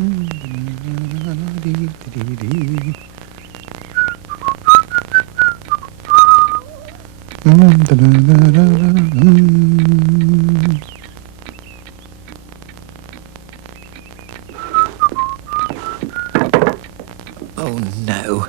Oh no.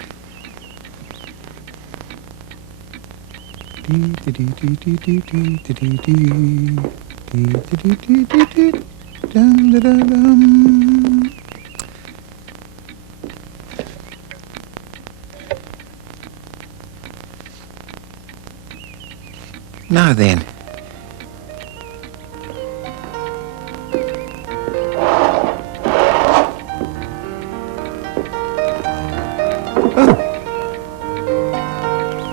Now then. Oh.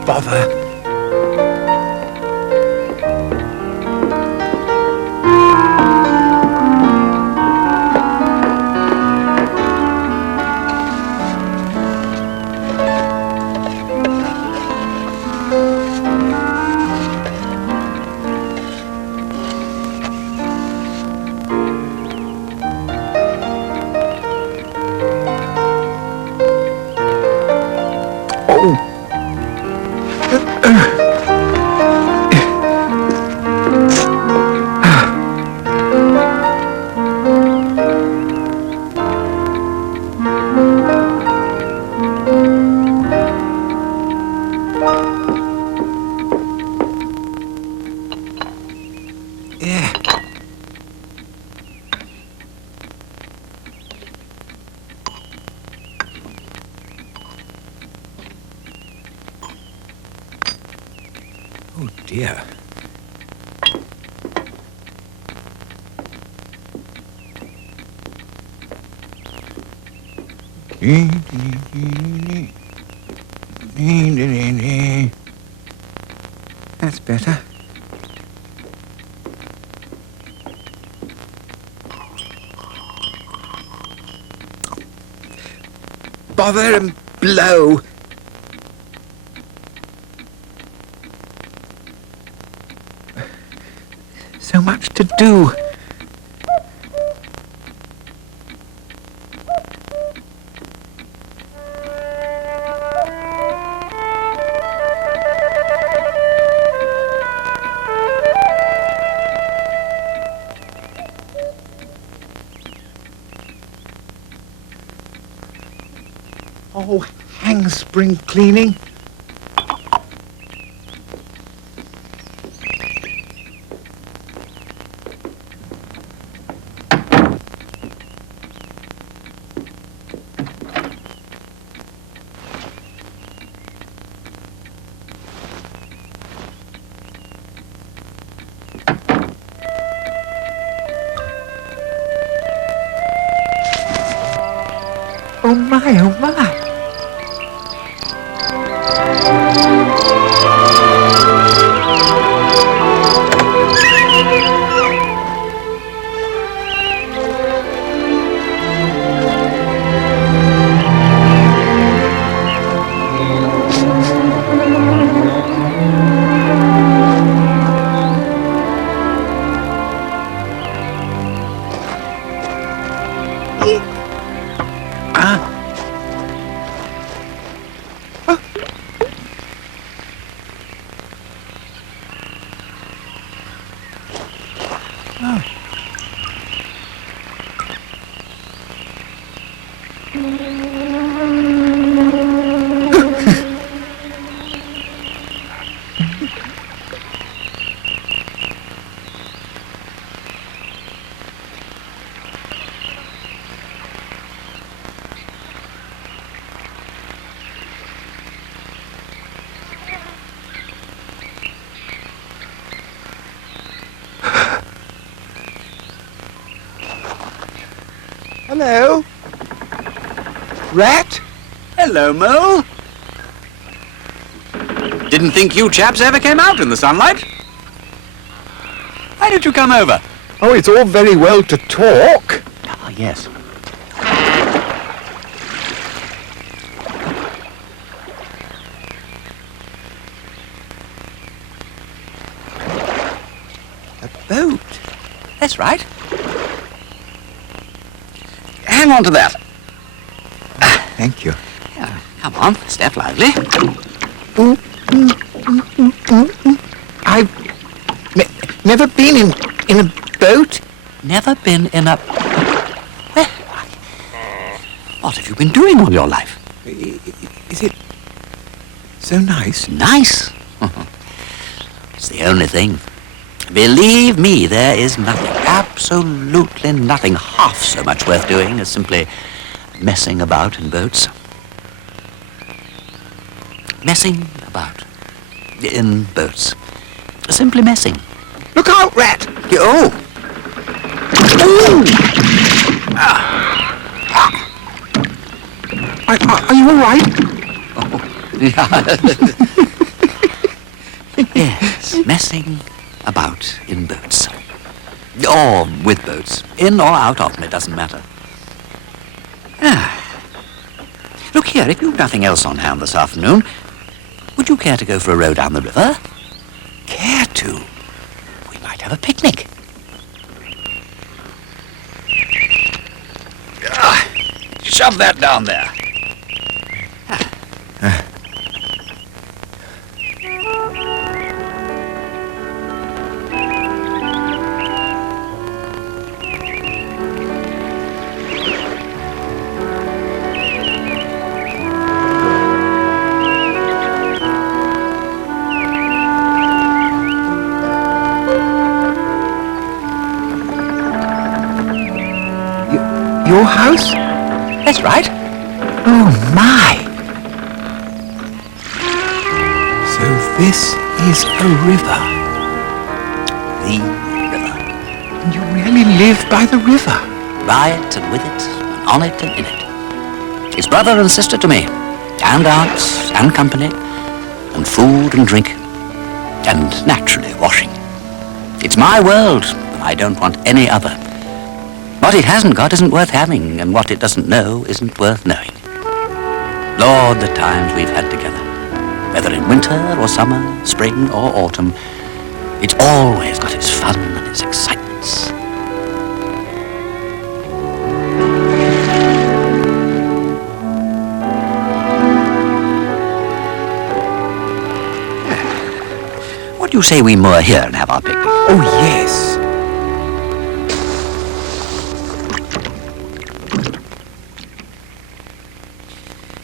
Bother. Yeah. Oh dear. That's better. Bother and blow. So much to do. Oh, hang spring cleaning. Oh my, oh my. Hello? Rat? Hello, Mole. Didn't think you chaps ever came out in the sunlight. Why did you come over? Oh, it's all very well to talk. Ah, yes. A boat? That's right. Hang hang on to that. Thank you. Yeah, come on, step lively. I've never been in a boat. Never been in a... Well, what have you been doing all your life? Is it so nice? Nice. It's the only thing. Believe me, there is nothing, absolutely nothing half so much worth doing as simply messing about in boats. Messing about in boats. Simply messing. Look out, Rat! Oh! Are you all right? Yes, messing about in boats. Or with boats. In or out of them, it doesn't matter. Look here, if you've nothing else on hand this afternoon, would you care to go for a row down the river? Care to? We might have a picnic. Shove that down there. Your house? That's right. Oh, my. So this is a river. The river. And you really live by the river? By it and with it, and on it and in it. It's brother and sister to me, and aunts, and company, and food and drink, and naturally washing. It's my world, and I don't want any other. What it hasn't got isn't worth having, and what it doesn't know isn't worth knowing. Lord, the times we've had together, whether in winter or summer, spring or autumn, it's always got its fun and its excitements. What do you say we moor here and have our picnic? Oh, yes.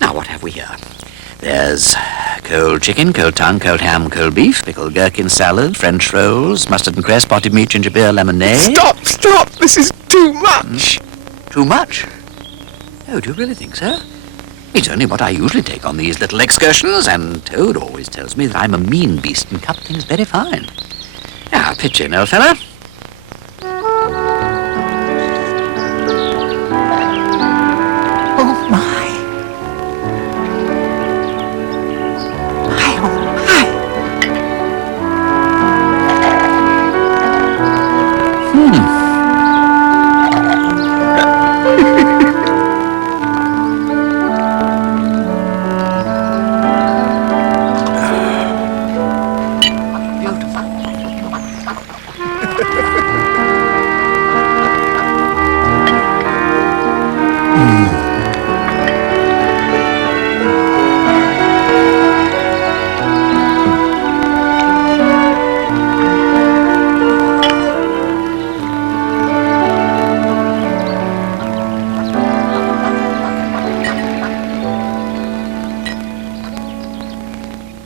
Now, what have we here? There's cold chicken, cold tongue, cold ham, cold beef, pickled gherkin salad, French rolls, mustard and cress, potted meat, ginger beer, lemonade. Stop! This is too much. Too much? Oh, do you really think so? It's only what I usually take on these little excursions, and Toad always tells me that I'm a mean beast and cut things very fine. Now, pitch in, old fellow. Oh, my.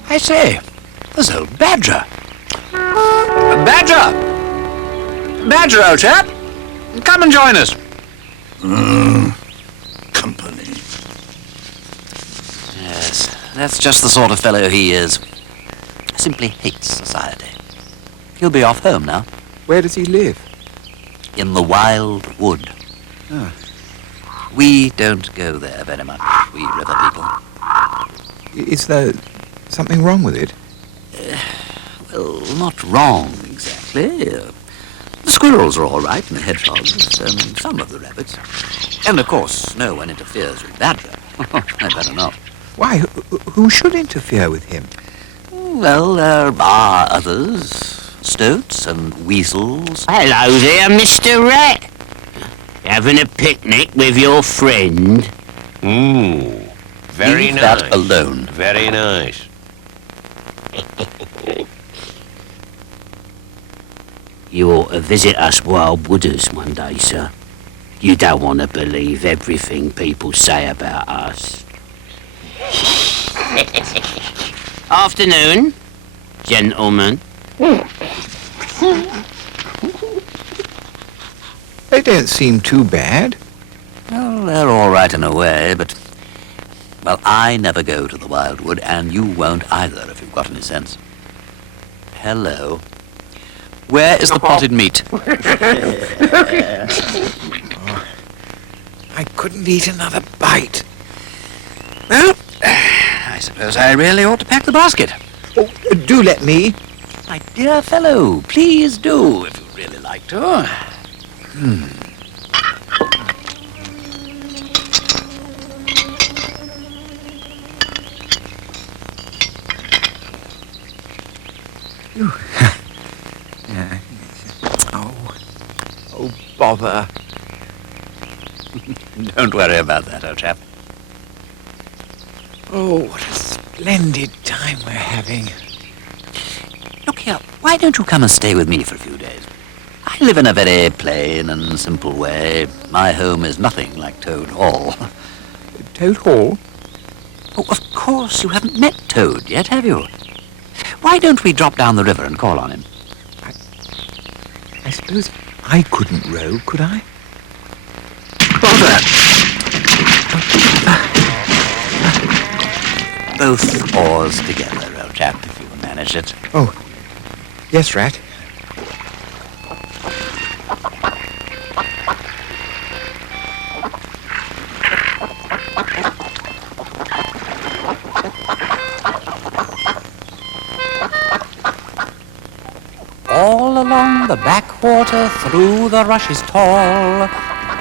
I say, there's old Badger. Badger! Badger, old chap. Come and join us. Company. Yes, that's just the sort of fellow he is. Simply hates society. He'll be off home now. Where does he live? In the wild wood. Ah. We don't go there very much, we river people. Is there something wrong with it? Well, not wrong exactly. The squirrels are all right, and the hedgehogs, and some of the rabbits. And, of course, no one interferes with Badger. I'd better not. Why? Who should interfere with him? Well, there are others. Stoats and weasels. Hello there, Mr. Rat. Having a picnic with your friend? Very Leave nice. that alone. Very nice. You ought to visit us wild wooders one day, sir. You don't want to believe everything people say about us. Afternoon, gentlemen. They don't seem too bad. Well, they're all right in a way, but... Well, I never go to the Wildwood, and you won't either, if you've got any sense. Hello. Where is the potted meat? I couldn't eat another bite. Well, I suppose I really ought to pack the basket. Oh, do let me. My dear fellow, please do, if you'd really like to. Oh, bother. Don't worry about that, old chap. Oh, what a splendid time we're having. Look here, why don't you come and stay with me for a few days? I live in a very plain and simple way. My home is nothing like Toad Hall. Toad Hall? Oh, of course, you haven't met Toad yet, have you? Why don't we drop down the river and call on him? I suppose I couldn't row, could I? Bother! Both oars together, old chap, if you can manage it. Oh, yes, Rat. All along the backwater, through the rushes tall,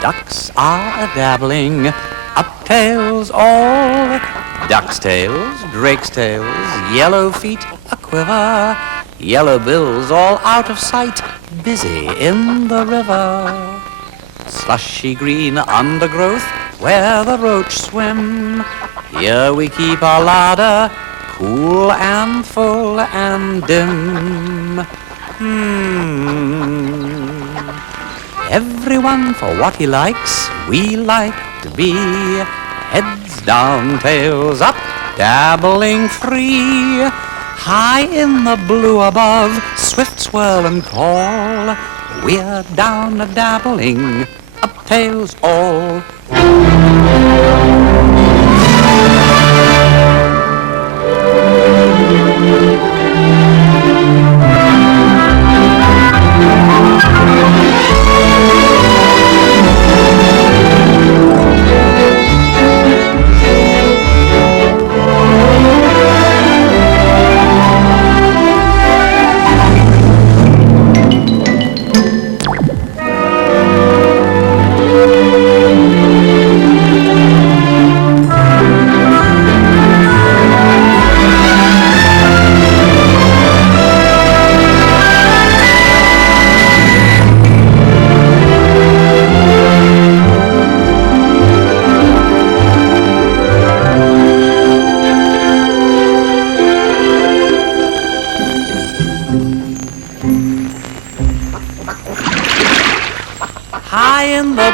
ducks are a-dabbling, up-tails all. Duck's tails, drake's tails, yellow feet a-quiver, yellow bills all out of sight, busy in the river. Slushy green undergrowth, where the roach swim, here we keep our larder, cool and full and dim. Everyone for what he likes, we like to be. Heads down, tails up, dabbling free. High in the blue above, swift swirl and call. We're down a dabbling, up tails all.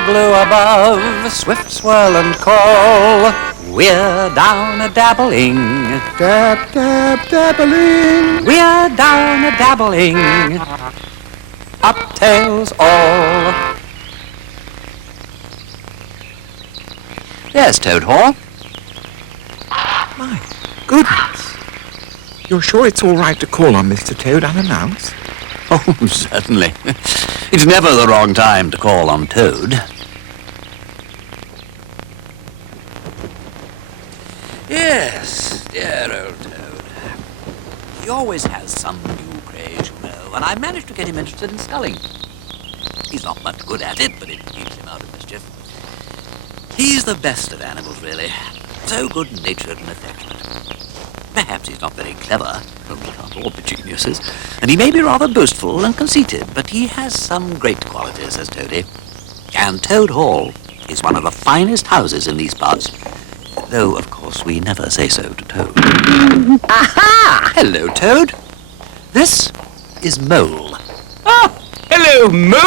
Blue above, swift swirl and call. We're down a dabbling, Dab, dab, dabbling. we're down a dabbling, up tails all. There's Toad Hall. My goodness. You're sure it's all right to call on Mr. Toad unannounced? Oh, certainly. It's never the wrong time to call on Toad. Yes, dear old Toad. He always has some new craze, you know, and I managed to get him interested in sculling. He's not much good at it, but it keeps him out of mischief. He's the best of animals, really. So good-natured and affectionate. Perhaps he's not very clever, we can't all be geniuses, and he may be rather boastful and conceited, but he has some great qualities, says Toady. And Toad Hall is one of the finest houses in these parts. Though, of course, we never say so to Toad. Aha! Hello, Toad. This is Mole. Oh, hello, Mo!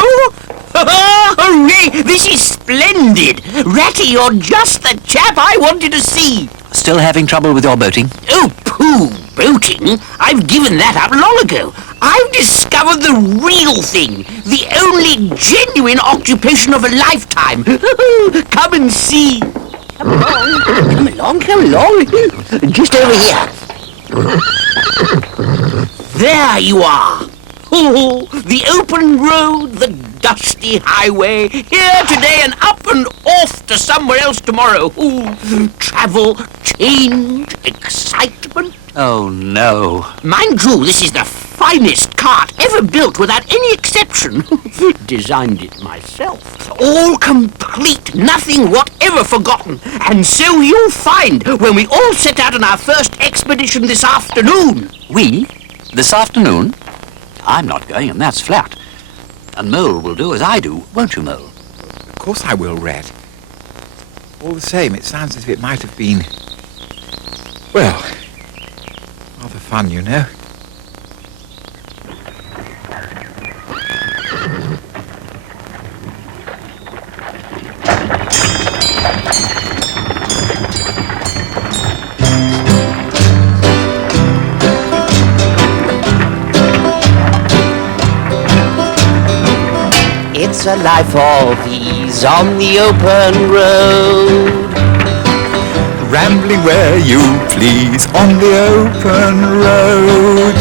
Hooray! This is splendid! Ratty, you're just the chap I wanted to see! Still having trouble with your boating? Oh, pooh! Boating? I've given that up long ago. I've discovered the real thing. The only genuine occupation of a lifetime. Come and see. Come along. Come along, come along. Just over here. There you are. Oh, the open road, the dusty highway, here today and up and off to somewhere else tomorrow. Ooh, travel, change, excitement. Oh, no. Mind you, this is the finest cart ever built without any exception. Designed it myself. All complete, nothing whatever forgotten. And so you'll find when we all set out on our first expedition this afternoon. We? This afternoon? I'm not going, and that's flat. And Mole will do as I do, won't you, Mole? Of course I will, Red. All the same, it sounds as if it might have been, well, rather fun, you know. It's a life of ease on the open road. Rambling where you please on the open road.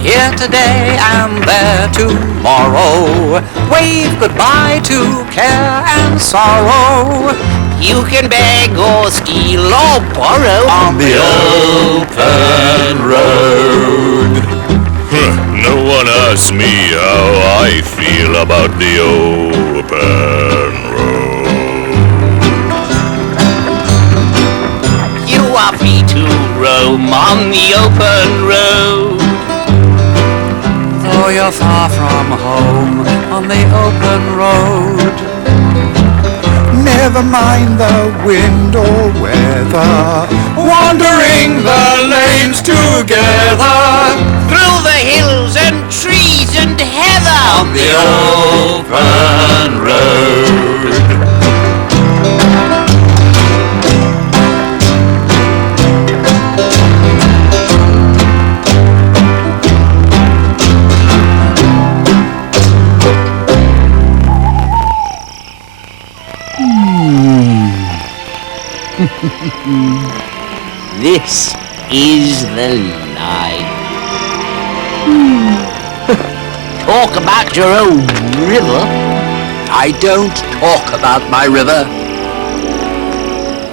Here today and there tomorrow. Wave goodbye to care and sorrow. You can beg or steal or borrow On the open road. No one asks me how I feel about the open road. You are free to roam on the open road. Though you're far from home on the open road. Never mind the wind or weather, wandering the lanes together. Through the hills and trees and heather On the open road. This is the life. Talk about your own river. I don't talk about my river.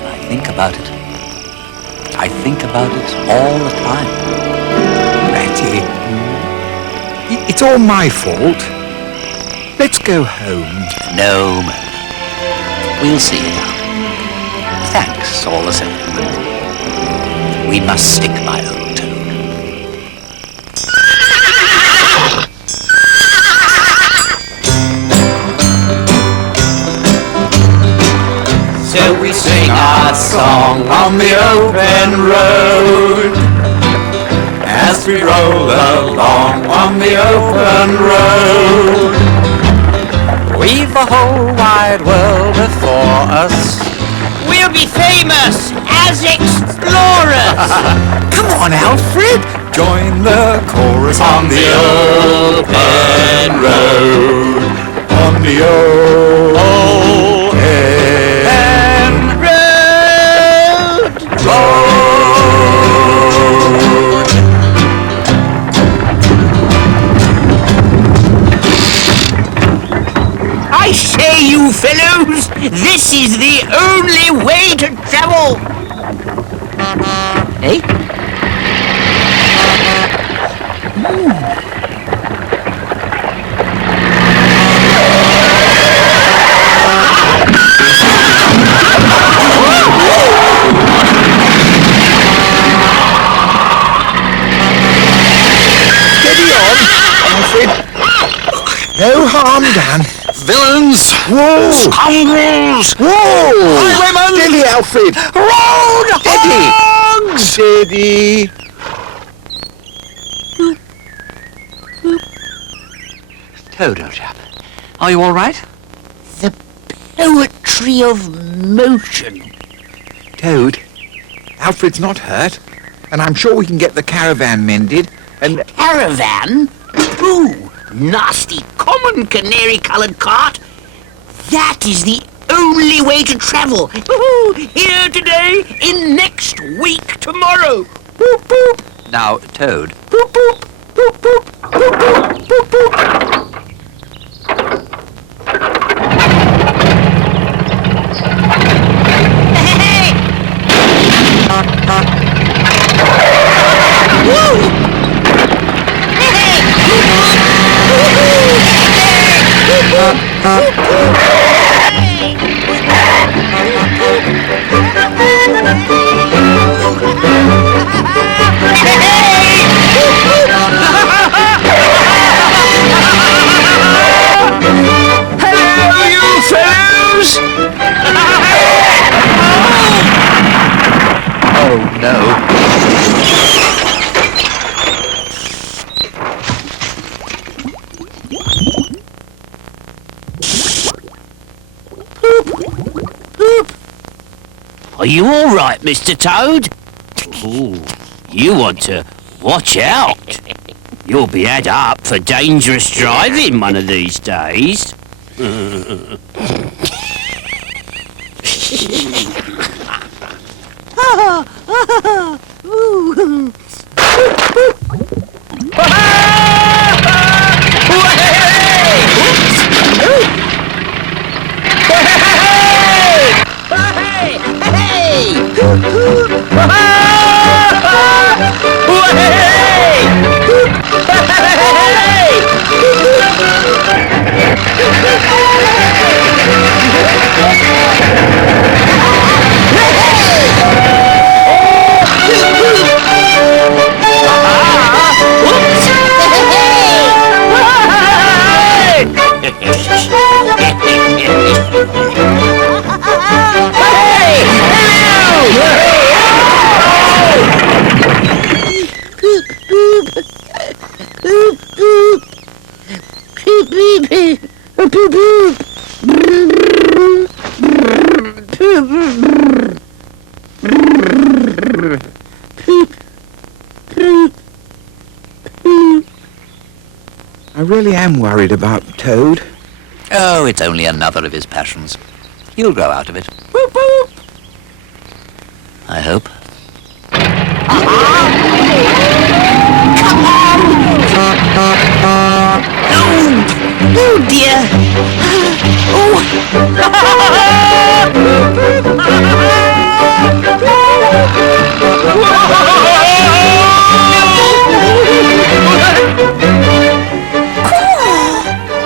I think about it. I think about it all the time. Betty, it's all my fault. Let's go home. No, Mole. We'll see it out. Thanks all the same. We must stick by old Toad. So we Sing our song on the open road as we roll along on the open road. We've the whole wide world before us. We'll be famous as explorers. Come on, Alfred. Join the chorus On the open road. on the open road. I say, you fellows, this is the only way to travel. Eh? Steady on, Alfred. No harm done. villains! Whoa! Scoundrels! Whoa! Highwaymen! Steady, Alfred! Road Steady! hogs! Steady! Toad, old chap, are you all right? The poetry of motion. Toad, Alfred's not hurt, and I'm sure we can get the caravan mended, and... Caravan? Ooh, nasty, common canary-coloured cart. That is the only way to travel. Ooh, here today, in next week tomorrow. Boop, boop, Now, Toad, boop, boop, boop, boop, boop, boop, boop, boop. Hey! Woo! Hello, you fellows! oh no. Are you all right, Mr. Toad? Ooh, you want to watch out. You'll be had up for dangerous driving one of these days. I really am worried about Toad. Oh, it's only another of his passions. He'll grow out of it. I hope. Oh dear.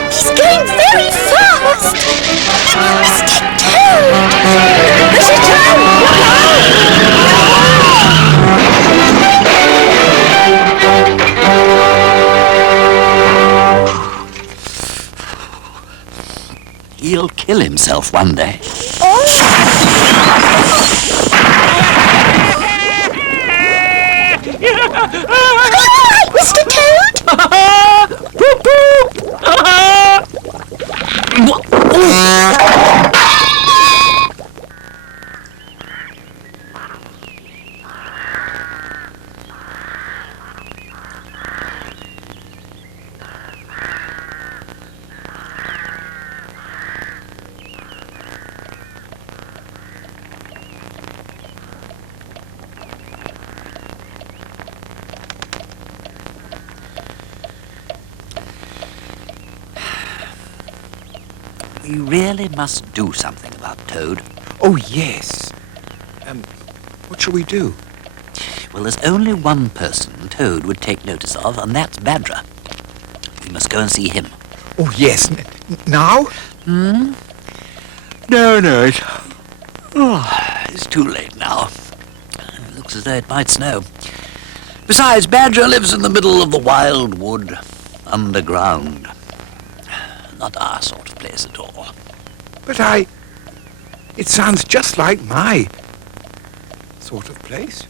He's going very fast! Mr. Toad! Mr. He'll kill himself one day. Mr. Toad? We really must do something about Toad. Oh, yes. What shall we do? Well, there's only one person Toad would take notice of, and that's Badger. We must go and see him. Oh, yes. Now? No, it's too late now. It looks as though it might snow. Besides, Badger lives in the middle of the wild wood, underground. Not our sort of place. place at all. But it sounds just like my sort of place.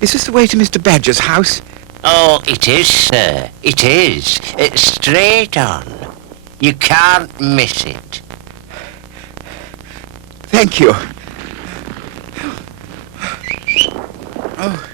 Is this the way to Mr. Badger's house? Oh, it is, sir. It is. It's straight on. You can't miss it. Thank you. Oh.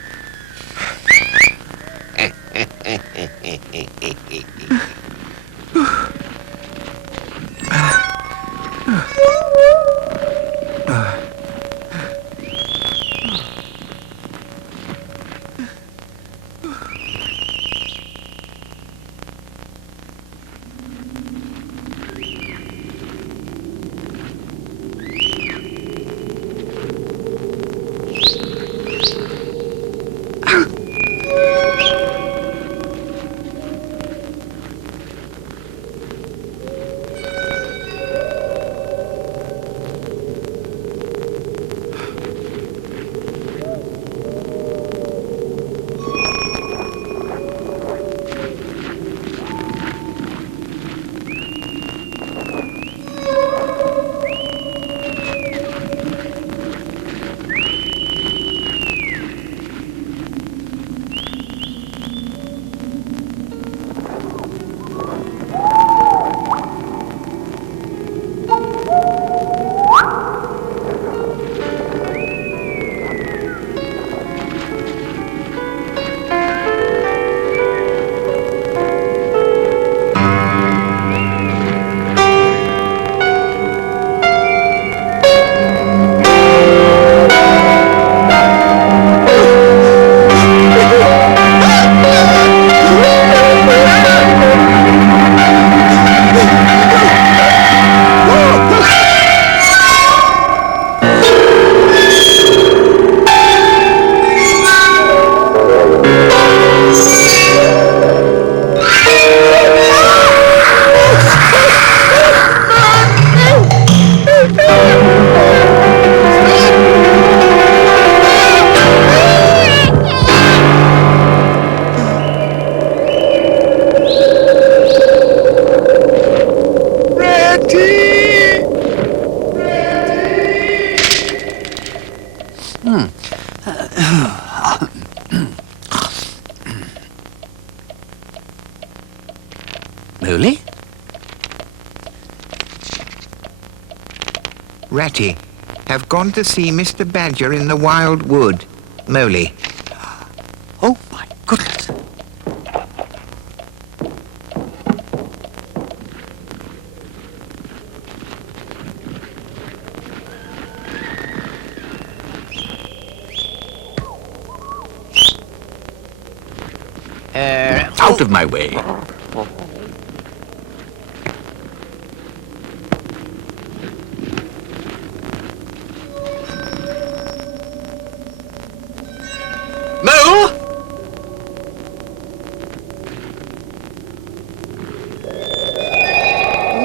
Moley? Ratty, have gone to see Mr. Badger in the wild wood. Moley. Oh, my goodness. Out of my way. Mo!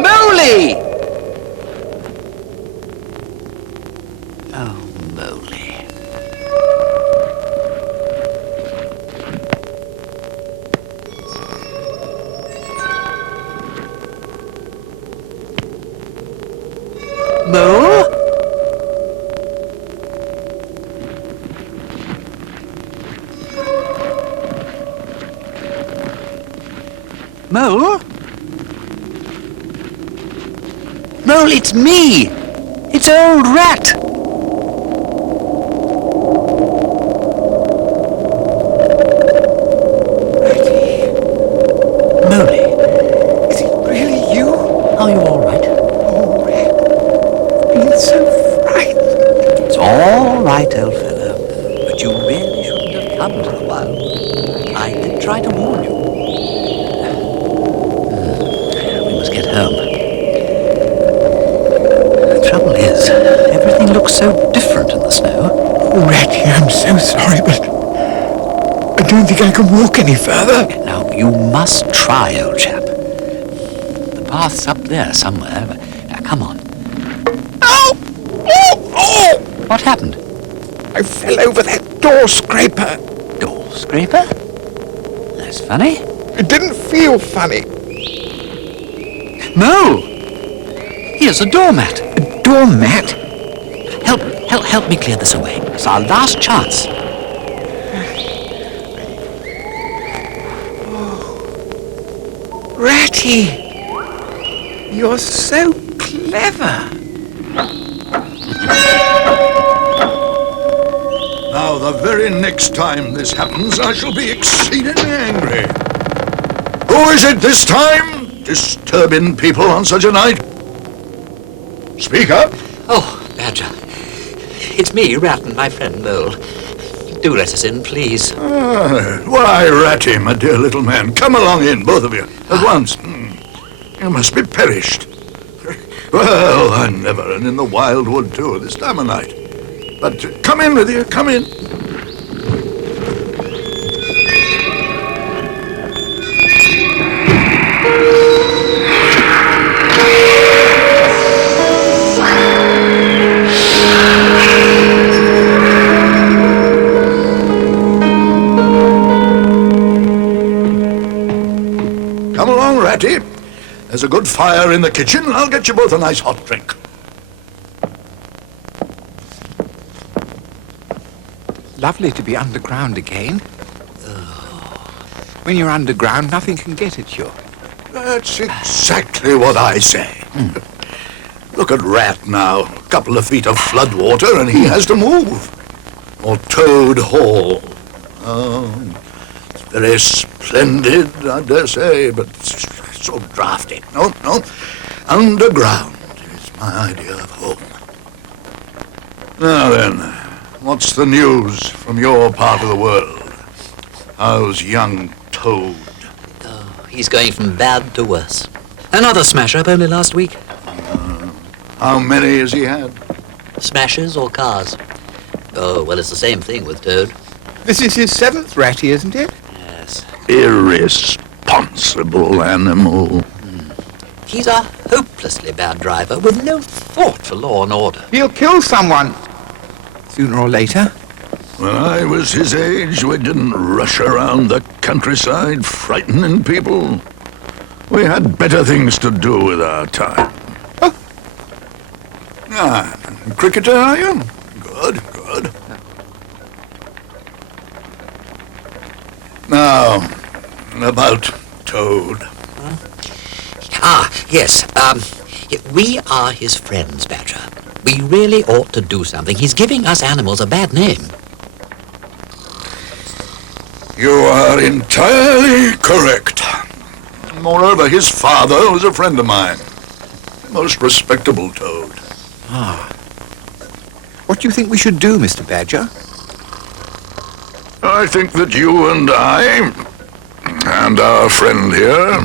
Moley! Oh, Moley. Mo? Mole? Mole, it's me! It's old Rat! Moley. Is it really you? right, old fellow. But you really shouldn't have come to the Wilds. I did try to warn you. We must get home. The trouble is, everything looks so different in the snow. Oh, Ratty, I'm so sorry, but I don't think I can walk any further. Now, you must try, old chap. The path's up there somewhere. Now, come on. Oh! Oh! Oh! What happened? I fell over that door scraper. Door scraper? That's funny. It didn't feel funny. No! Here's a doormat. A doormat? Help me clear this away. It's our last chance. Ratty, you're so clever. Now, the very next time this happens, I shall be exceedingly angry. Who is it this time, disturbing people on such a night? Speak up. Oh, Badger. It's me, Rat, and my friend Mole. Do let us in, please. Why, Ratty, my dear little man, come along in, both of you, at once. You must be perished. Well, I never, and in the wildwood too, this time of night. But come in with you, come in. Come along, Ratty. There's a good fire in the kitchen. I'll get you both a nice hot drink. Lovely to be underground again. When you're underground, nothing can get at you. That's exactly what I say. Look at Rat now. A couple of feet of flood water and he has to move. Or Toad Hall. Oh, it's very splendid, I dare say, but it's so drafty. No. Underground is my idea of home. Now then, what's the news from your part of the world? How's young Toad? Oh, he's going from bad to worse. Another smash-up only last week. How many has he had? Smashes or cars? Oh, well, it's the same thing with Toad. This is his 7th, Ratty, isn't it? Yes. Irresponsible animal. He's a hopelessly bad driver with no thought for law and order. He'll kill someone. Sooner or later. When I was his age, we didn't rush around the countryside frightening people. We had better things to do with our time. Oh. Ah, cricketer, are you? Good. Now, about Toad. Yes. We are his friends, Badger. We really ought to do something. He's giving us animals a bad name. You are entirely correct. Moreover, his father was a friend of mine. Most respectable Toad. What do you think we should do, Mr. Badger? I think that you and I, and our friend here,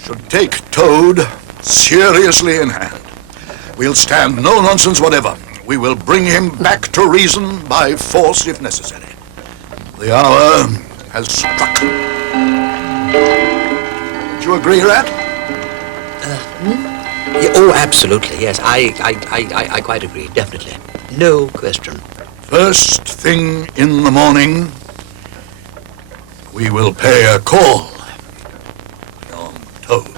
should take Toad seriously in hand. We'll stand no nonsense whatever. We will bring him back to reason by force if necessary. The hour has struck. Do you agree, Rat? Yeah, oh, absolutely, yes. I quite agree, definitely. No question. First thing in the morning, we will pay a call on Toad.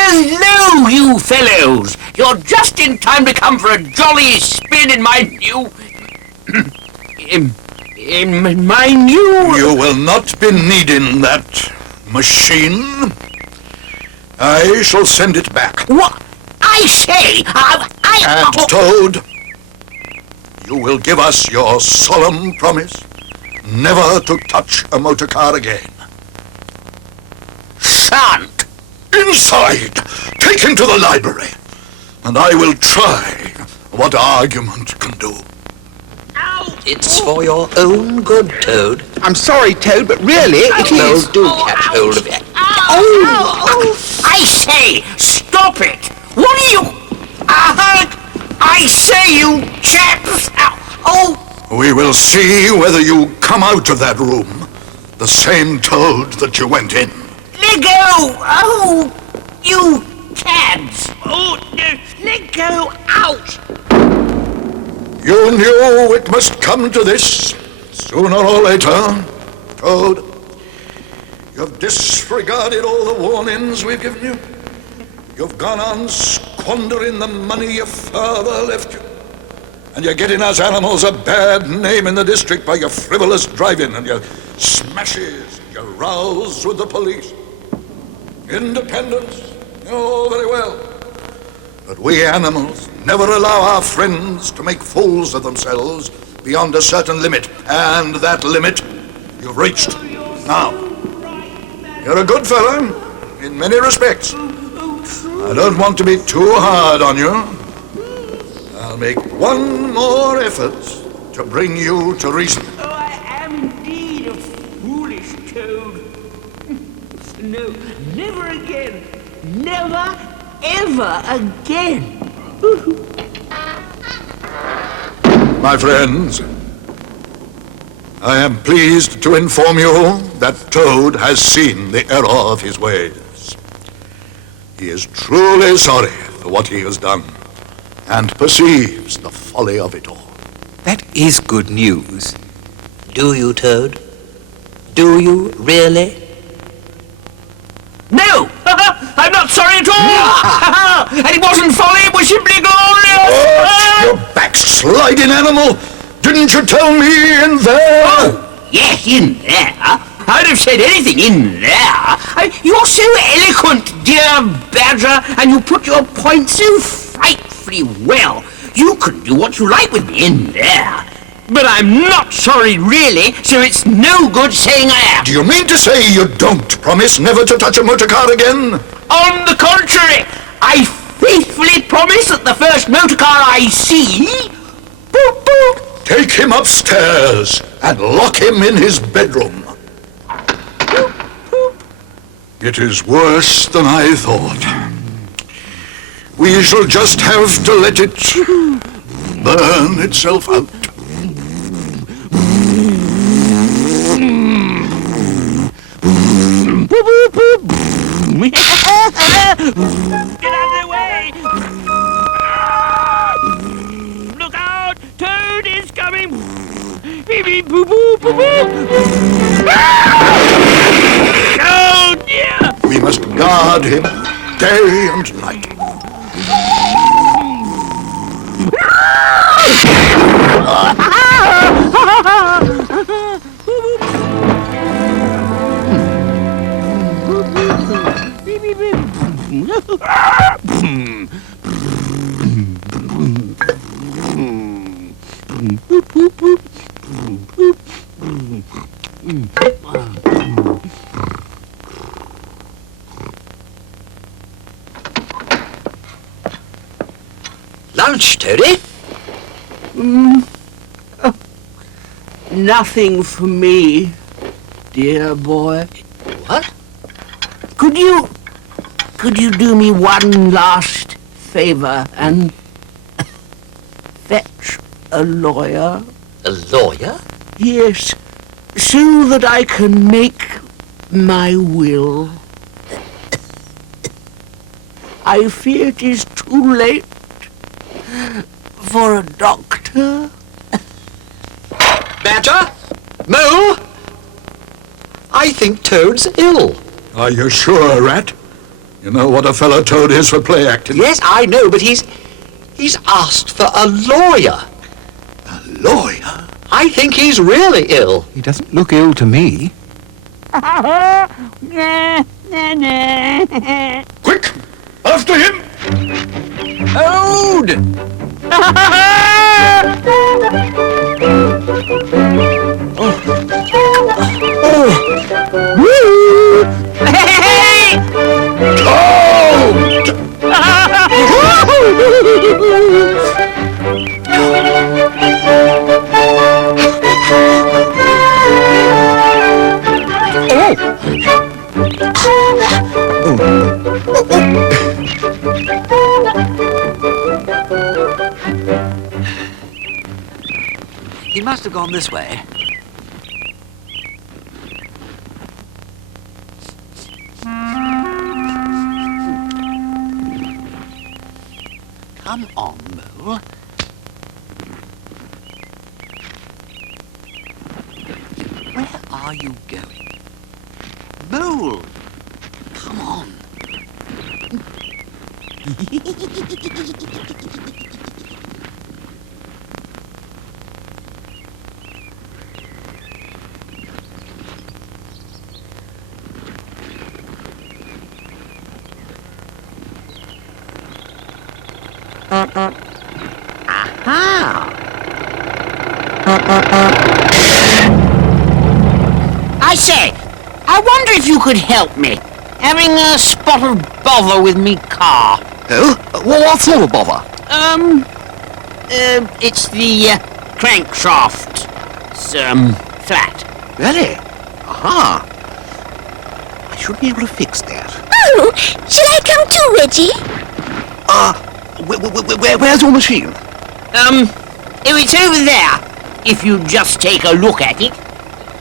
Hello, you fellows! You're just in time to come for a jolly spin in my new... in my new... You will not be needing that machine. I shall send it back. What? I say, And Toad, you will give us your solemn promise never to touch a motor car again. shan't. Inside! Take him to the library, and I will try what argument can do. It's for your own good, Toad. I'm sorry, Toad, but really, it No, is. do catch hold of it. I say, stop it! What are you... I say, you chaps! We will see whether you come out of that room the same Toad that you went in. Let go! Oh, you cads! Oh, no, let go! Out! You knew it must come to this, sooner or later, Toad. You've disregarded all the warnings we've given you. You've gone on squandering the money your father left you. And you're getting us animals a bad name in the district by your frivolous driving and your smashes and your rows with the police. Independence, you know all very well. But we animals never allow our friends to make fools of themselves beyond a certain limit. And that limit you've reached. Now, you're a good fellow in many respects. I don't want to be too hard on you. I'll make one more effort to bring you to reason. Oh, I am indeed a foolish Toad. No, never again. Never, ever again. My friends, I am pleased to inform you that Toad has seen the error of his ways. He is truly sorry for what he has done and perceives the folly of it all. That is good news. Do you, Toad? Do you really? No! I'm not sorry at all! And it wasn't folly, it was simply glorious! You backsliding animal! Didn't you tell me in there? Oh, yes, in there. I'd have said anything in there. You're so eloquent, dear Badger, and you put your point so frightfully well. You can do what you like with me in there. But I'm not sorry, really, so it's no good saying I am. Do you mean to say you don't promise never to touch a motor car again? On the contrary, I faithfully promise that the first motor car I see... Boop, boop. Take him upstairs and lock him in his bedroom. It is worse than I thought. We shall just have to let it burn itself out. Get out of the way! Look out! Toad is coming! Beep, beep, boo, boo, boo, boo. Oh, dear! We must guard him day and night. Lunch, Toady? Nothing for me, dear boy. What? Could you do me one last favor and fetch a lawyer? A lawyer? Yes, so that I can make my will. I fear it is too late for a doctor. Badger? Mole? I think Toad's ill. Are you sure, Rat? You know what a fellow Toad is for play acting. Yes, I know, but he's asked for a lawyer. A lawyer? I think he's really ill. He doesn't look ill to me. Quick! After him! Toad! Hey! He must have gone this way. Come on, Mole. Where are you going? Mole! Come on. I say, I wonder if you could help me. Having a spot of bother with me car. Oh? What sort of bother? It's the crankshaft. It's, flat. Really? Aha. I should be able to fix that. Oh, shall I come too, Reggie? Where's your machine? It's over there. If you just take a look at it.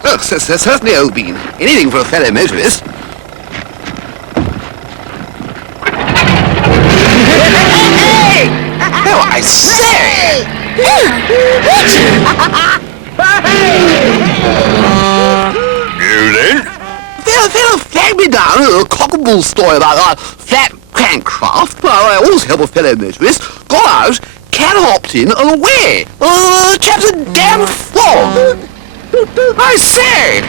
Oh, certainly, old bean. Anything for a fellow motorist. Oh, I say! You then? Fellow flagged me down a cockable story about a flat crankshaft. Well, I always help a fellow motorist. Got out, cat hopped in and away. Chap's a damn frog. I say!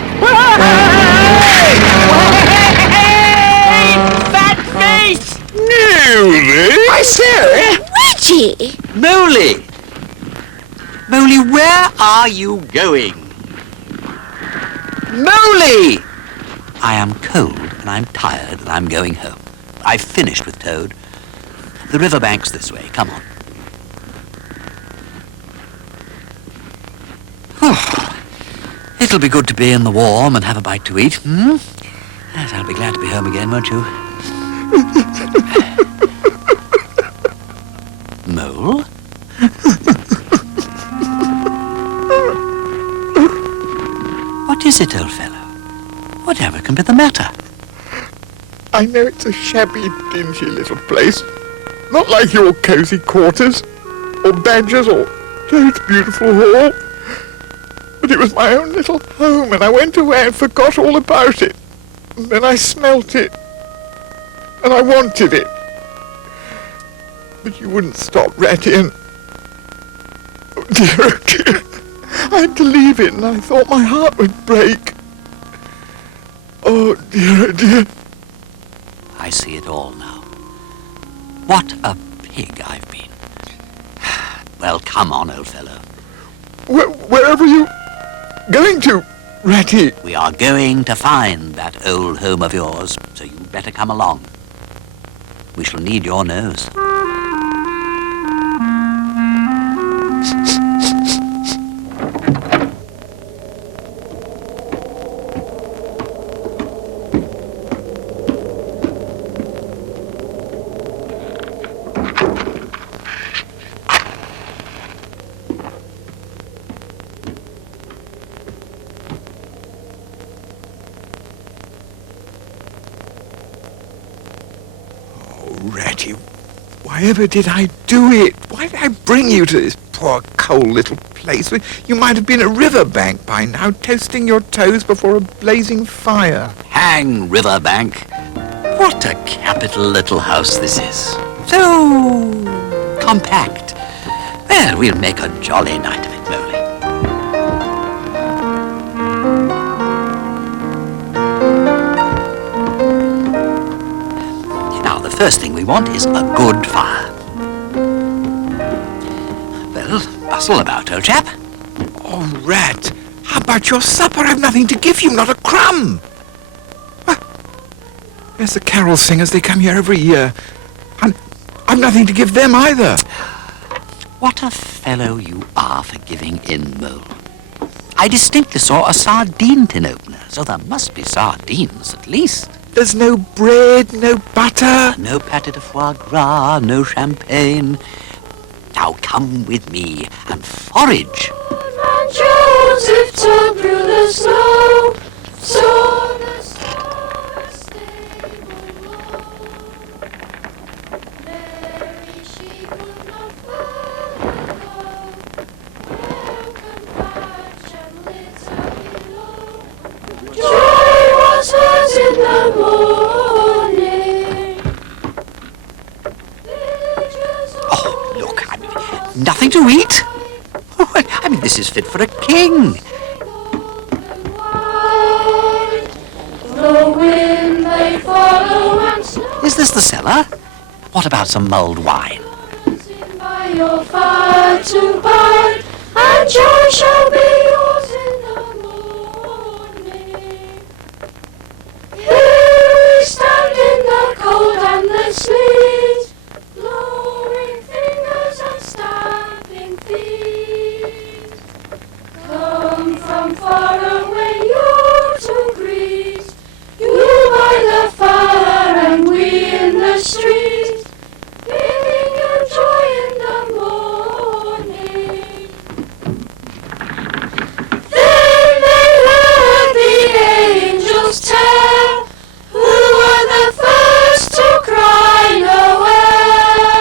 Fat face! Newly? I say! Reggie! Moley! Moley, where are you going? Moley! I am cold and I'm tired and I'm going home. I've finished with Toad. The riverbank's this way. Come on. It'll be good to be in the warm and have a bite to eat, hmm? Yes, I'll be glad to be home again, won't you? Mole? What is it, old fellow? Whatever can be the matter? I know it's a shabby, dingy little place. Not like your cosy quarters, or Badger's, or Toad's beautiful hall. But it was my own little home, and I went away and forgot all about it. And then I smelt it, and I wanted it. But you wouldn't stop, Ratty, and... oh dear, I had to leave it, and I thought my heart would break. Oh dear. I see it all now. What a pig I've been. Well, come on, old fellow. Wherever you going to, Ratty? We are going to find that old home of yours, so you'd better come along. We shall need your nose. Ratty, why ever did I do it? Why did I bring you to this poor cold little place? You might have been a riverbank by now, toasting your toes before a blazing fire. Hang Riverbank. What a capital little house this is. So compact. Well, we'll make a jolly night of it, Moley. Now, the first thing we want is a good fire. Well, bustle about, old chap. Oh, Rat, how about your supper? I've nothing to give you, not a crumb. There's the carol singers, they come here every year. And I've nothing to give them either. What a fellow you are for giving in, Mole. I distinctly saw a sardine tin opener, so there must be sardines at least. There's no bread, no butter. No pâté de foie gras, no champagne. Now come with me and forage. And Joseph turned through the snow, saw the stars stable low. Mary, she could not follow, broken patch and litter below. Joy was hers in the morning. Oh, look, nothing to eat? Oh, I mean, this is fit for a king. The wind may follow and snow. Is this the cellar? What about some mulled wine? By your fire to bide, and joy shall be yours in the morning. Here we stand in the cold and the sleet, blowing fingers and stamping feet. Come from far away, you to greet, you by the fire and we in the street, giving you joy in the morning. Then they heard the angels tell, who were the first to cry Noel.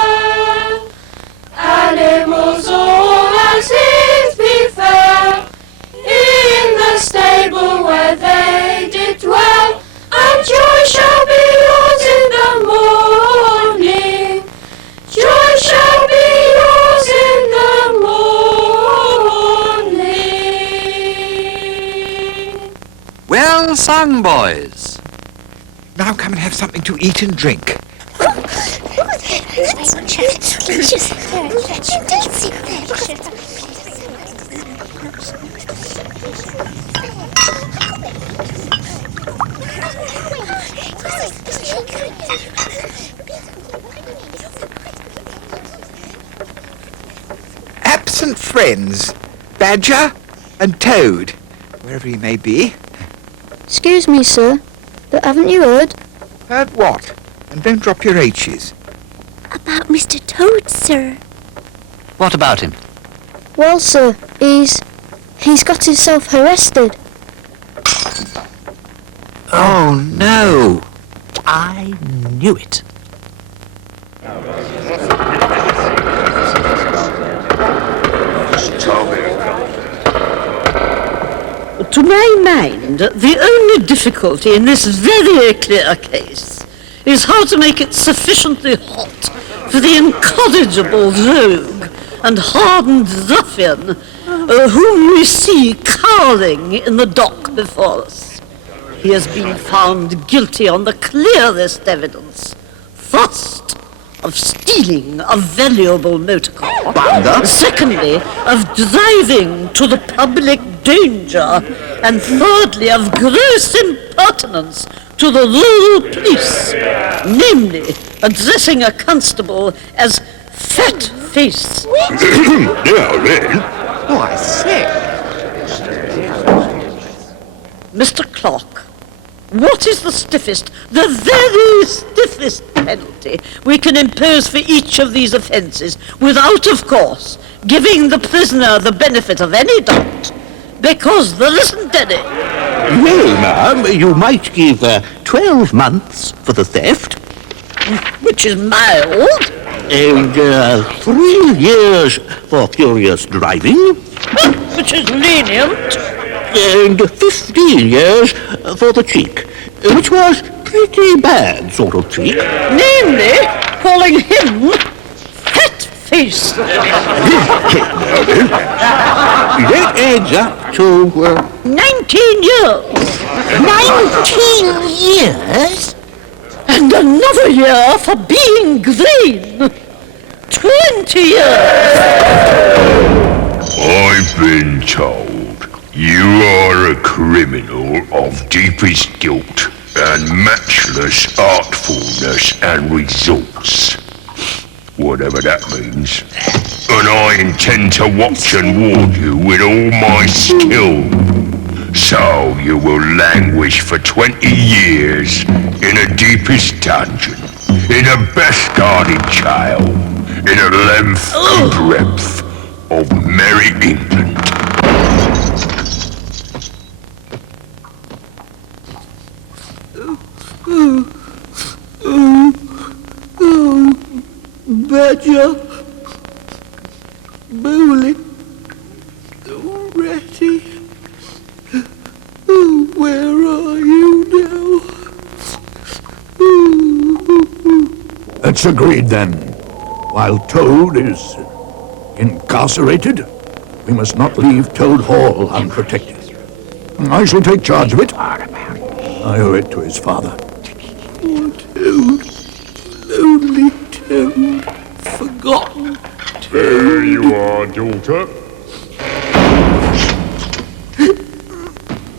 And it was all as it befell, in the stable where they did dwell, and joy shall be yours in the morning. Joy shall be yours in the morning. Well sung, boys. Now come and have something to eat and drink. Absent friends, Badger and Toad, wherever he may be. Excuse me, sir, but haven't you heard? Heard what? And don't drop your H's. About Mr. Toad, sir. What about him? Well, sir, he's got himself arrested. Oh, no. I knew it. To my mind, the only difficulty in this very clear case is how to make it sufficiently hot for the incorrigible rogue and hardened ruffian whom we see cowering in the dock before us. He has been found guilty on the clearest evidence. First, of stealing a valuable motor car. Secondly, of driving to the public danger. And thirdly, of gross impertinence to the rural police. Namely, addressing a constable as fat face. Now then. Oh, I say. Mr. Clark, what is the very stiffest penalty we can impose for each of these offences without, of course, giving the prisoner the benefit of any doubt? Because there isn't any. Well, ma'am, you might give 12 months for the theft. Which is mild. And 3 years for furious driving. Which is lenient. And 15 years for the cheek, which was pretty bad sort of cheek. Namely, calling him fat face. That adds up to 19 years. 19 years? And another year for being green. 20 years. I've been told you are a criminal of deepest guilt and matchless artfulness and resource. Whatever that means. And I intend to watch and ward you with all my skill. So you will languish for 20 years in a deepest dungeon, in a best guarded jail, in a length and breadth of merry England. Badger, Bully, Ratty, where are you now? That's agreed then. While Toad is incarcerated, we must not leave Toad Hall unprotected. I shall take charge of it. I owe it to his father. Oh, Toad, lonely Toad, forgotten Toad. There you are, daughter.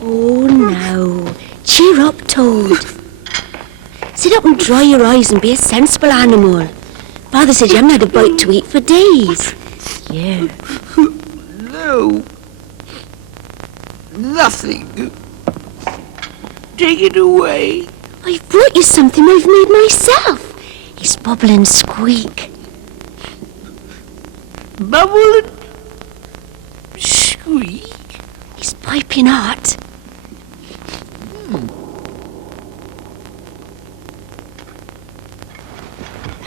Oh, no. Cheer up, Toad. Sit up and dry your eyes and be a sensible animal. Father said you haven't had a bite to eat for days. Yeah. No. Nothing. Take it away. I've brought you something I've made myself. It's Bubble and Squeak. Bubble and Squeak? It's piping hot.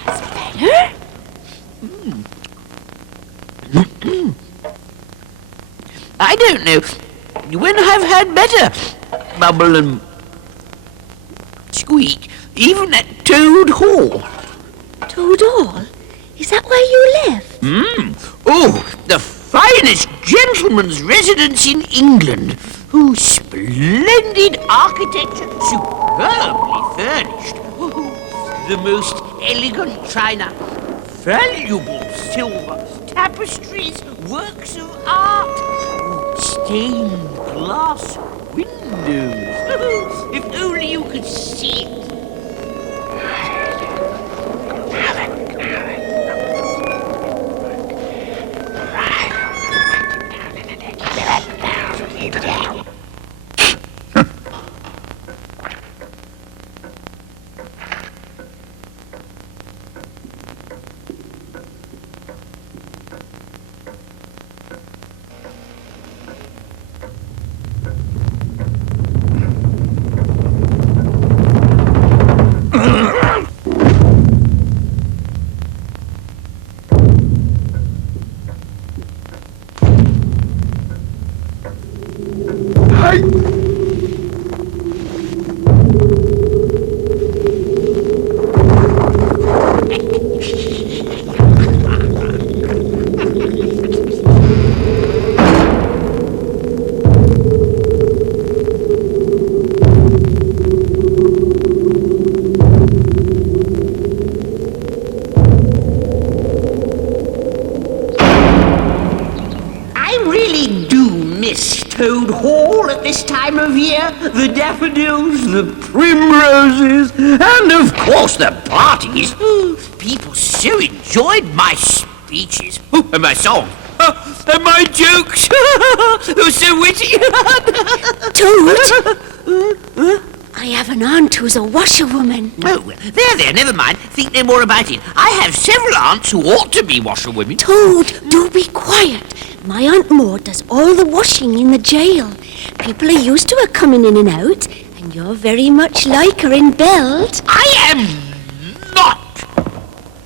That's better. I don't know when I've had better. Bubble and Squeak, even at Toad Hall. Toad Hall? Is that where you live? Oh, the finest gentleman's residence in England. Oh, splendid architecture, superbly furnished. Oh, the most elegant china, valuable silver, tapestries, works of art, stained glass windows. If only you could see it. Toad Hall at this time of year, the daffodils, the primroses, and of course the parties. People so enjoyed my speeches, and my song, and my jokes. They were so witty. Toad! I have an aunt who's a washerwoman. Oh, there, never mind. Think no more about it. I have several aunts who ought to be washerwomen. Toad, do be quiet. My Aunt Maud does all the washing in the jail. People are used to her coming in and out, and you're very much like her in build. I am not.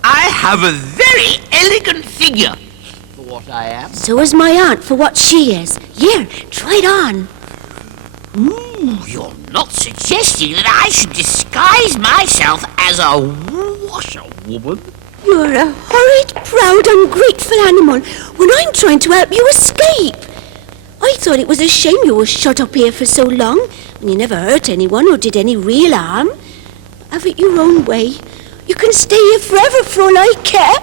I have a very elegant figure for what I am. So is my aunt for what she is. Here, try it on. Ooh, you're not suggesting that I should disguise myself as a washerwoman? You're a horrid, proud, ungrateful animal when I'm trying to help you escape. I thought it was a shame you were shut up here for so long when you never hurt anyone or did any real harm. Have it your own way. You can stay here forever for all I care.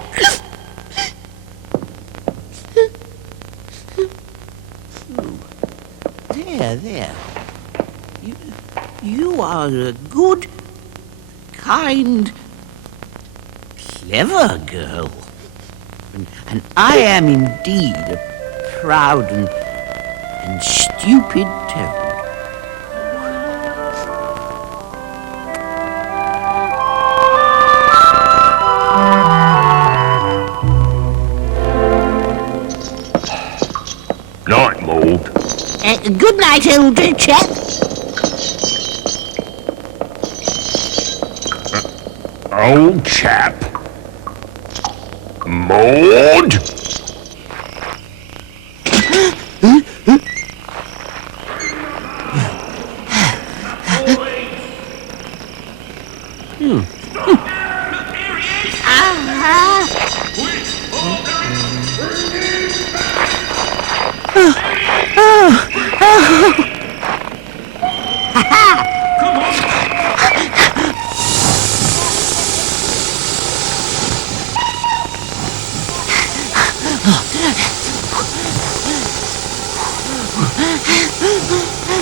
There. You are a good, kind, clever girl. And I am indeed a proud and stupid toad. Good night, old chap. Old chap. Maud?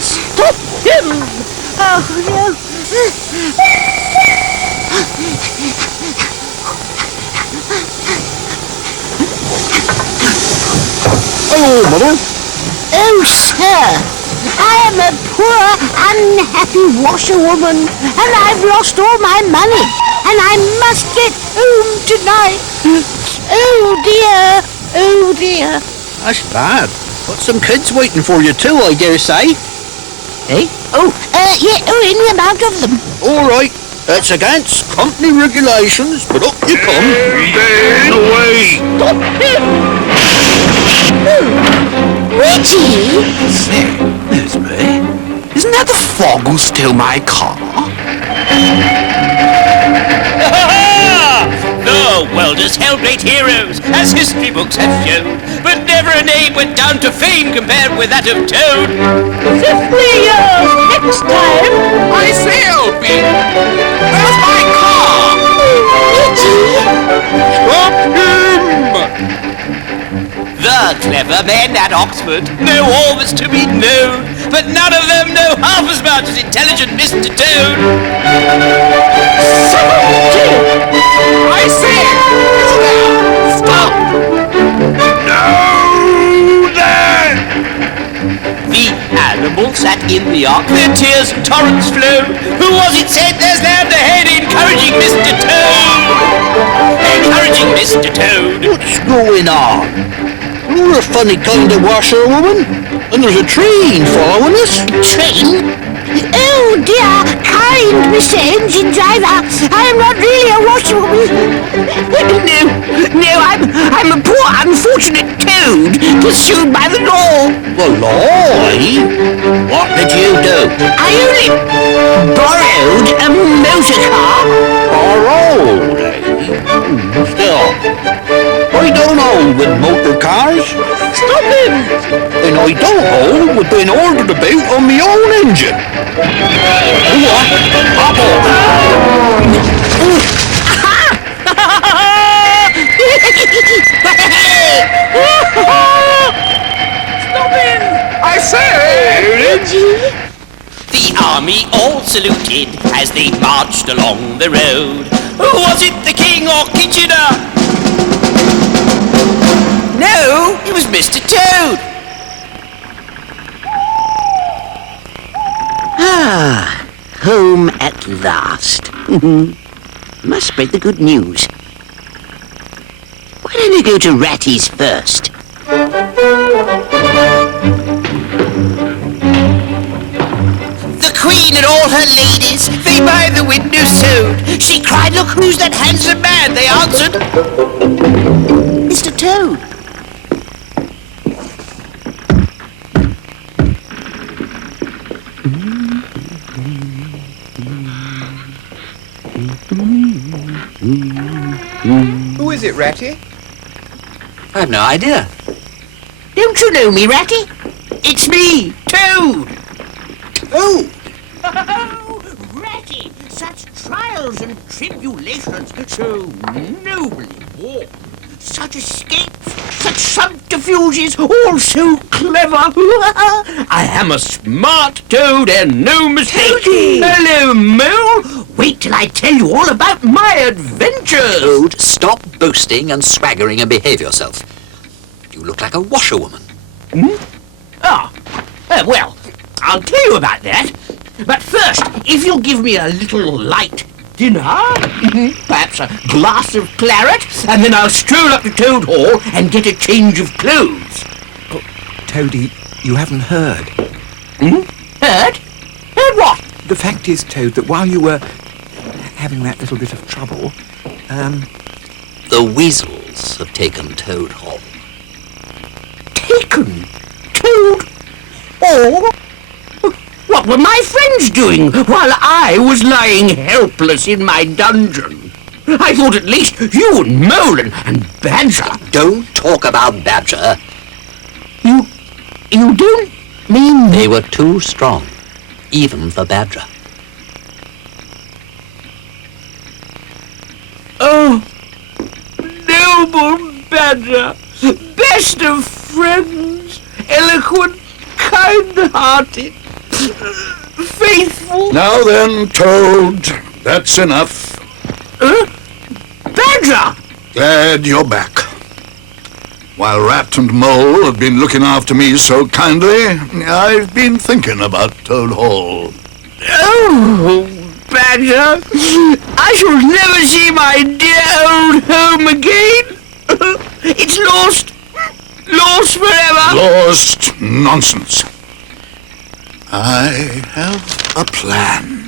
Stop him! Oh, no. Hello, Mother. Oh, sir, I am a poor, unhappy washerwoman, and I've lost all my money, and I must get home tonight. Oh, dear. Oh, dear. That's bad. Got some kids waiting for you too, I dare say. Eh? In the amount of them. All right. That's against company regulations, but up you come. Stay away! Stop him! Reggie! Say, there's me. Isn't that the fog who stole my car? The world has held great heroes, as history books have shown, but never a name went down to fame compared with that of Toad. 50 years next time. I say, Opie, where's my car? Stop him! The clever men at Oxford know all that's to be known, but none of them know half as much as intelligent Mr. Toad. I say, stop! No, there! The animal sat in the ark, their tears and torrents flow. Who was it said there's land ahead, encouraging Mr. Toad? Encouraging Mr. Toad. What's going on? You're a funny kind of washerwoman, and there's a train following us. Train? Oh, dear, kind Mr. Engine Driver. I am not really a washerwoman. No, I'm a poor, unfortunate toad pursued by the law. The law, eh? What did you do? I only borrowed a motor car. Borrowed, eh? Still, I don't own with motor cars. Stop him! And I don't own with being ordered about on my own engine. What? Apple! Stop him! I say! Reggie? The army all saluted as they marched along the road. Was it the king or Kitchener? No, it was Mr. Toad. Ah, home at last. Must spread the good news. Why don't I go to Ratty's first? The Queen and all her ladies, they by the window sewed. She cried, "Look who's that handsome man?" They answered, Mr. Toad. Who is it, Ratty? I have no idea. Don't you know me, Ratty? "It's me, Toad." Oh! Ratty, such trials and tribulations, so nobly borne, such escapes, such subterfuges, all so clever. I am a smart Toad and no mistake. Toady! Hello, Mole. Wait till I tell you all about my adventures. Toad, stop boasting and swaggering and behave yourself. You look like a washerwoman. Well, I'll tell you about that. But first, if you'll give me a little light dinner, perhaps a glass of claret, and then I'll stroll up to Toad Hall and get a change of clothes. Toady, you haven't heard. the fact is, Toad, that while you were having that little bit of trouble, The weasels have taken Toad Hall. Taken? Toad? Hall? What were my friends doing while I was lying helpless in my dungeon? I thought at least you and Mole and Badger. Don't talk about Badger. You don't mean... They were too strong, even for Badger. Oh, noble Badger, best of friends, eloquent, kind-hearted, faithful... Now then, Toad, that's enough. Badger! Glad you're back. While Rat and Mole have been looking after me so kindly, I've been thinking about Toad Hall. Oh, Badger, I shall never see my dear old home again. It's lost. Lost forever. Lost nonsense. I have a plan.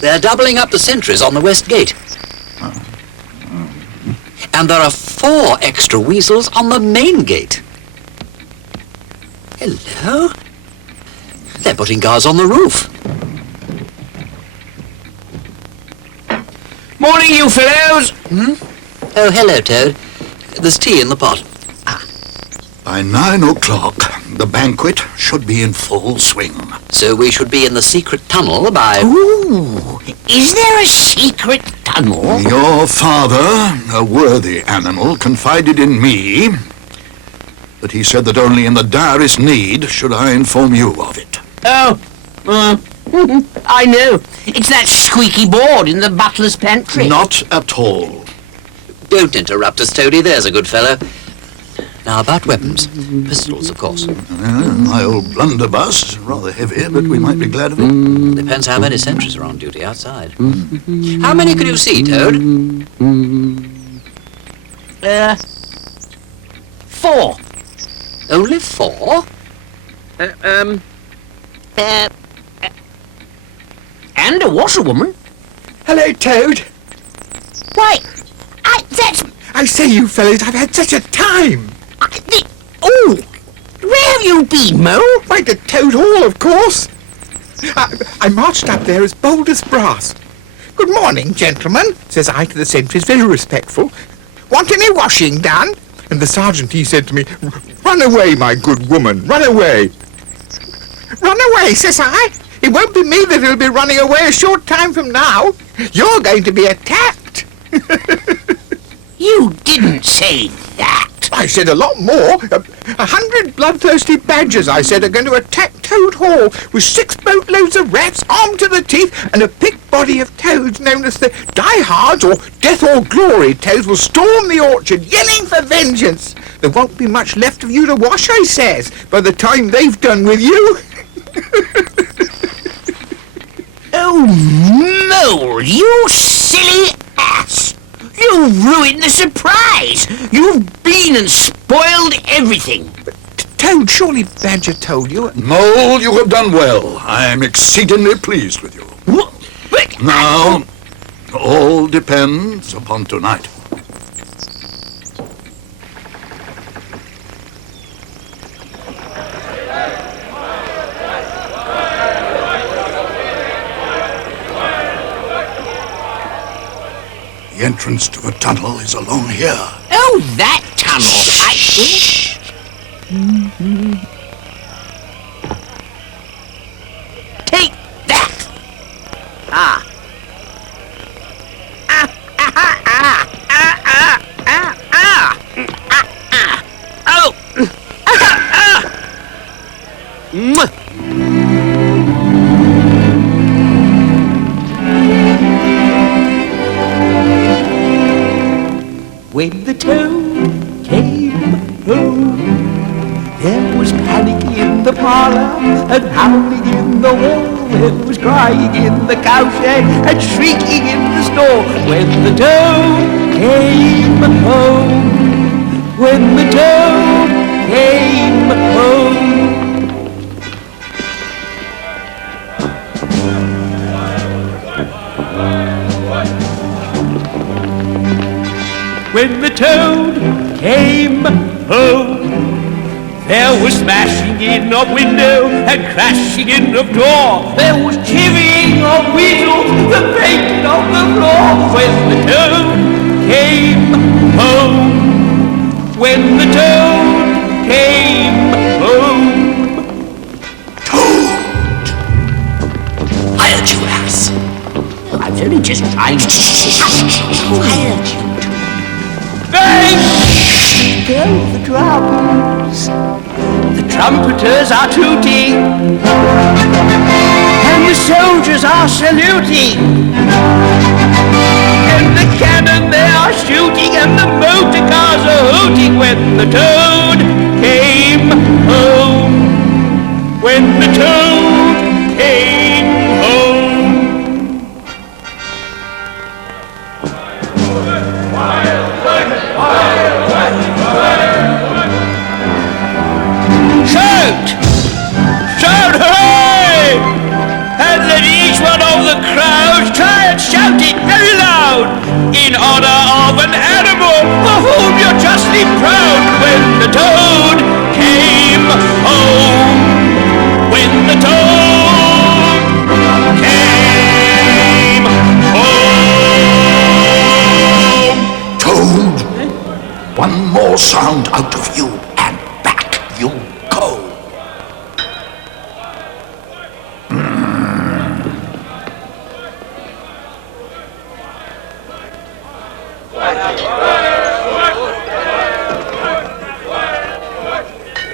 They're doubling up the sentries on the west gate. And there are 4 extra weasels on the main gate. Hello? They're putting guards on the roof. Morning, you fellows. Oh, hello, Toad. There's tea in the pot. By 9 o'clock, the banquet should be in full swing. So we should be in the secret tunnel by... Ooh, is there a secret tunnel? Your father, a worthy animal, confided in me, but he said that only in the direst need should I inform you of it. Oh, I know. It's that squeaky board in the butler's pantry. Not at all. Don't interrupt us, Toady, there's a good fellow. Now, about weapons. Pistols, of course. My old blunderbuss is rather heavy, but we might be glad of it. Depends how many sentries are on duty outside. How many could you see, Toad? 4. Only 4? And a washerwoman. Hello, Toad. Why, that's... I say, you fellows, I've had such a time. Where have you been, Mo? Why, to Toad Hall, of course. I marched up there as bold as brass. Good morning, gentlemen, says I to the sentries, very respectful. Want any washing done? And the sergeant, he said to me, run away, my good woman, run away. Run away, says I. It won't be me that'll be running away a short time from now. You're going to be attacked. You didn't say that. I said a lot more. 100 bloodthirsty badgers, I said, are going to attack Toad Hall with 6 boatloads of rats armed to the teeth, and a picked body of toads known as the diehards or death or glory toads will storm the orchard, yelling for vengeance. There won't be much left of you to wash, I says, by the time they've done with you. Oh, Mole, you silly ass! You ruined the surprise! You've been and spoiled everything! Toad, surely Badger told you. Mole, you have done well. I'm exceedingly pleased with you. But Now, all depends upon tonight. The entrance to the tunnel is along here. oh, that tunnel! Mwah. When the toad came home, there was panic in the parlour and howling in the hall. There was crying in the cowshed and shrieking in the store. When the toad came home, when the toad came home. When the toad came home, there was smashing in of window and crashing in of door. There was chivying of weasels, the breaking of the floor. When the toad came home, when the toad came home. Toad! Hired you, ass. I was only just trying to... Hired you. Bang! Go the drums. The trumpeters are tooting, and the soldiers are saluting, and the cannon they are shooting, and the motor cars are hooting. When the toad came home, when the toad came home. Shout, hooray! And let each one of the crowd try and shout it very loud, in honor of an animal for whom you're justly proud. When the toad came home, when the toad came home. Toad, one more sound out of you, and back you go.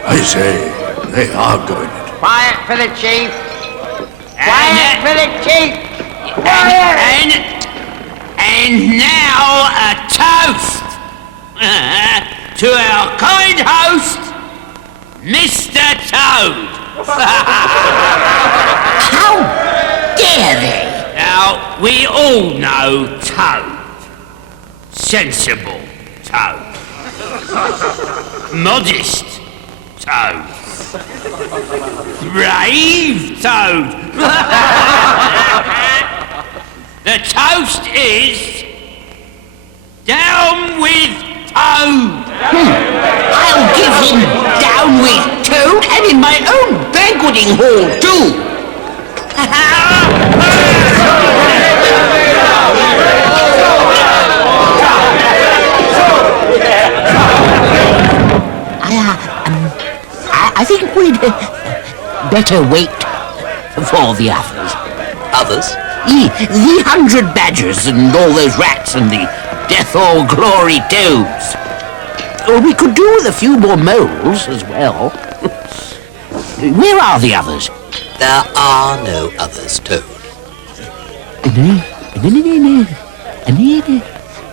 I say, they are doing it. Quiet for the chief. Quiet for the chief. Quiet. And now a toast to our kind host, Mr. Toad. How dare they? Now, we all know Toad. Sensible Toad. Modest Toad. Brave Toad. The toast is down with Toad. I'll give him down with Toad, and in my own banqueting hall, too. I think we'd better wait for the others. Others? The 100 badgers and all those rats and the death or glory toads. Or we could do with a few more moles as well. Where are the others? There are no others, Toad.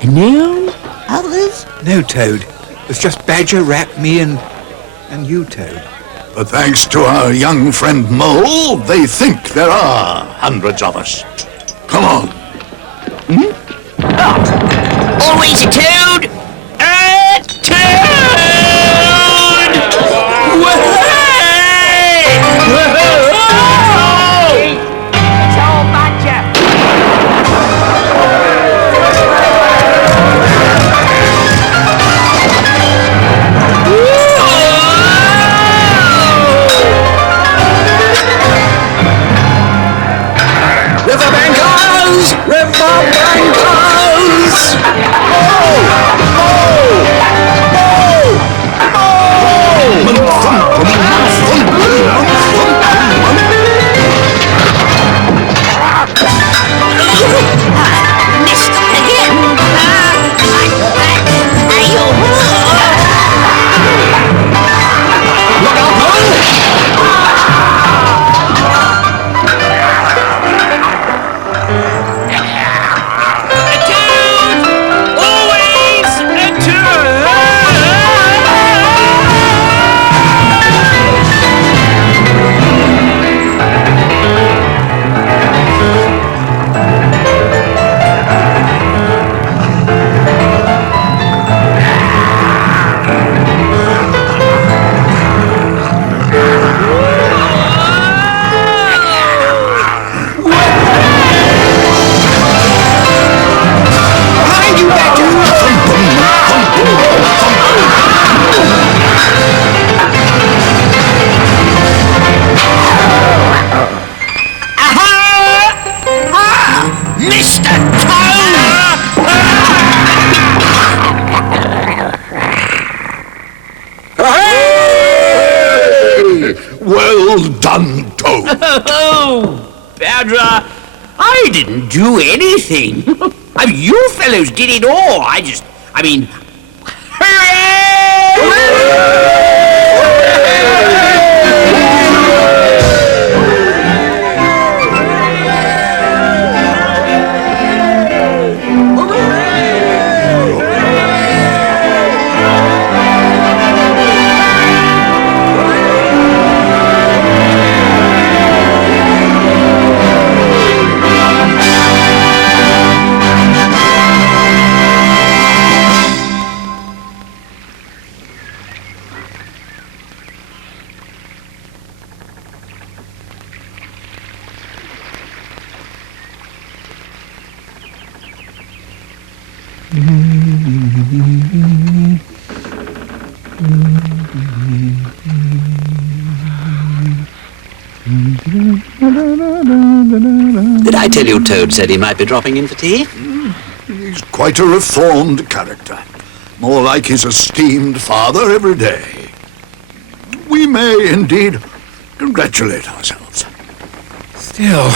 No others? No, Toad. There's just Badger, Rat, me, and you, Toad. But thanks to our young friend Mole, they think there are hundreds of us. Come on. Always a toad! A toad! It's all Badger! Riverbankers! Riverbankers! Oh! Well done, Toad. Oh, Badger, I didn't do anything. I mean, you fellows did it all. Hooray! Did I tell you Toad said he might be dropping in for tea? He's quite a reformed character. More like his esteemed father every day. We may indeed congratulate ourselves. Still,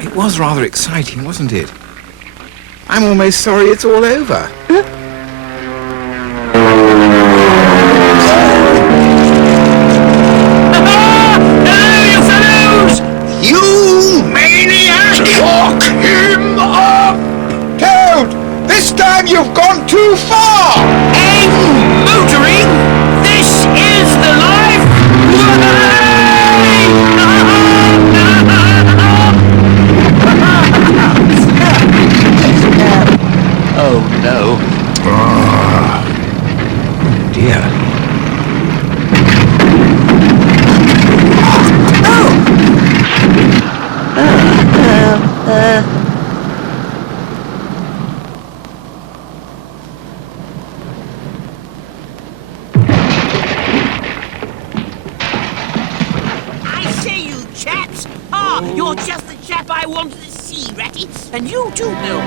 it was rather exciting, wasn't it? I'm almost sorry it's all over. You maniac! Lock him up! Toad, this time you've gone too far! And motoring, this is the life! Oh, no. Dear. I say, you chaps! Ah, you're just the chap I wanted to see, Ratty. And you too, Bill.